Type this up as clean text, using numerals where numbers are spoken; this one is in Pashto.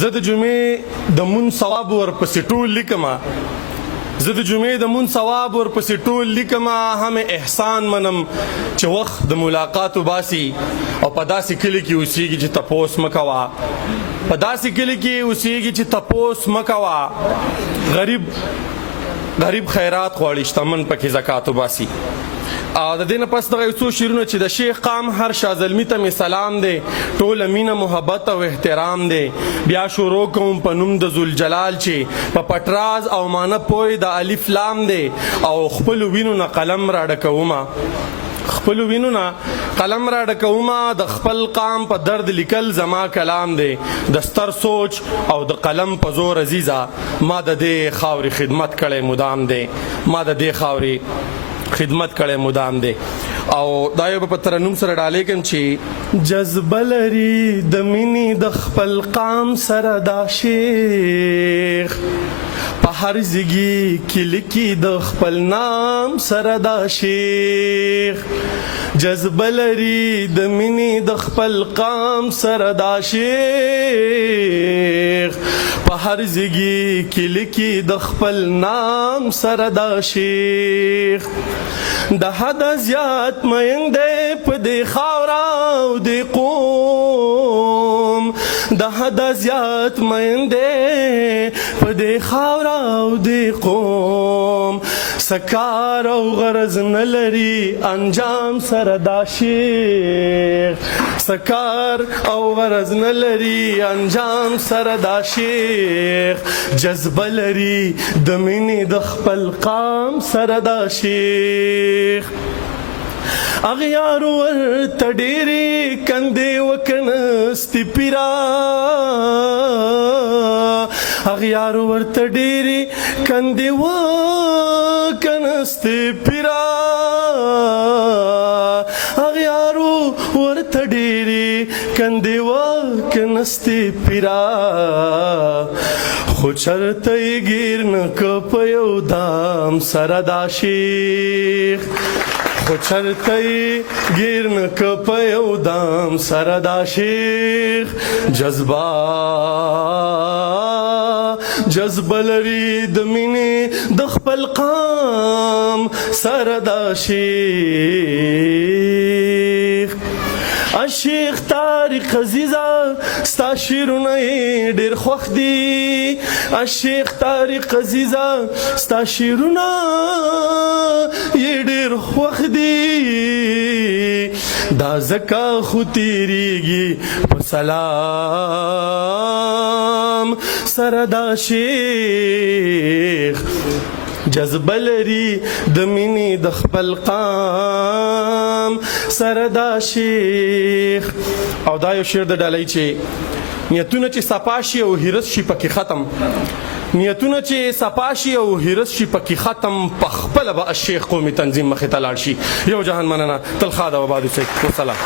زه د جمعې د مون ثواب ورپسې ټول لیکم، زه د جمعې د مون ثواب ورپسې ټول لیکم، هم احسان منم چې وخت د ملاقات وباسي او په داسې کلي کې اوسېږي چې تپوس مه کوه، په داسې کلي کې اوسېږي چې تپوس مه کوه. غریب خیرات غواړي، شتمن پکې زکات وباسي. او د دې نه پس دغه یو څو شعرونه چې د شیخ قام هر شازلمي ته مې سلام دی، ټوله مینه محبت او احترام دی. بیا شروع کوم په نوم د ذوالجلال چې په پټراز او مانه پوی د الف لام دی، او خپلو وینو نه قلم راډکومه، خپلو وینو نه قلم راډکومه، د خپل قام په درد لیکل زما کلام دی. د ستر سوچ او د قلم په زور عزیزه ما د دې خاورې خدمت کړی مدام دی، ما د دې خاورې خدمت کړی مدام دی. او دا یو په ترنم سره ډالې کوم چې جذبه لري د مینې د خپل قام سره دا شیخ، په هر زیږي کې لیکي د خپل نام سره دا شیخ. جذبه لري د مینې د خپل قام سره دا شیخ، په هر زیږي کې لیکي د خپل نام سره دا شیخ. د حد زیات مین دی په دې خاوره او دې قوم، د حد زیات مین دی په دې خاوره او دې قوم. سکار او غرض نه لري انجام سره دا شیخ، سکار او غرض نه لري انجام سره دا شیخ. جذبه لري د مینې د خپل قام سره دا شیخ. اغیار ورته ډېرې کندې وکنستې پیرا، اغیار ورته ډېرې کندې وکنستې پیرا، اغیار ورته ډېرې کندې وکنستې پیرا. خو چرته یې ګیر نه که په یو دام سره دا شیخ، خو چرته یې ګیر نه که په یو دام سره دا شیخ. جذبه لري د مینې د خپل قام سره دا شیخ. الشیخ طارق عزیزه ستا شعرونه یې ډېر خوښ دي، الشیخ طارق عزیزه ستا شعرونه یې ډېر خوښ دي. دا ځکه خو تیریږي په سلام سره دا شیخ. جذبه لري د مینې د خپل قام سره دا شیخ. او دا یو شعر د ډالۍ چې نیتونه چې صفا شي او هرس شي پکې ختم، نیتونه چې صفا شي او هرس شي پکې ختم، په خپله به الشیخ قومي تنظیم مخې ته لاړ شي. یو جهان مننه، تل ښاد او آباد اوسئ. والسلام.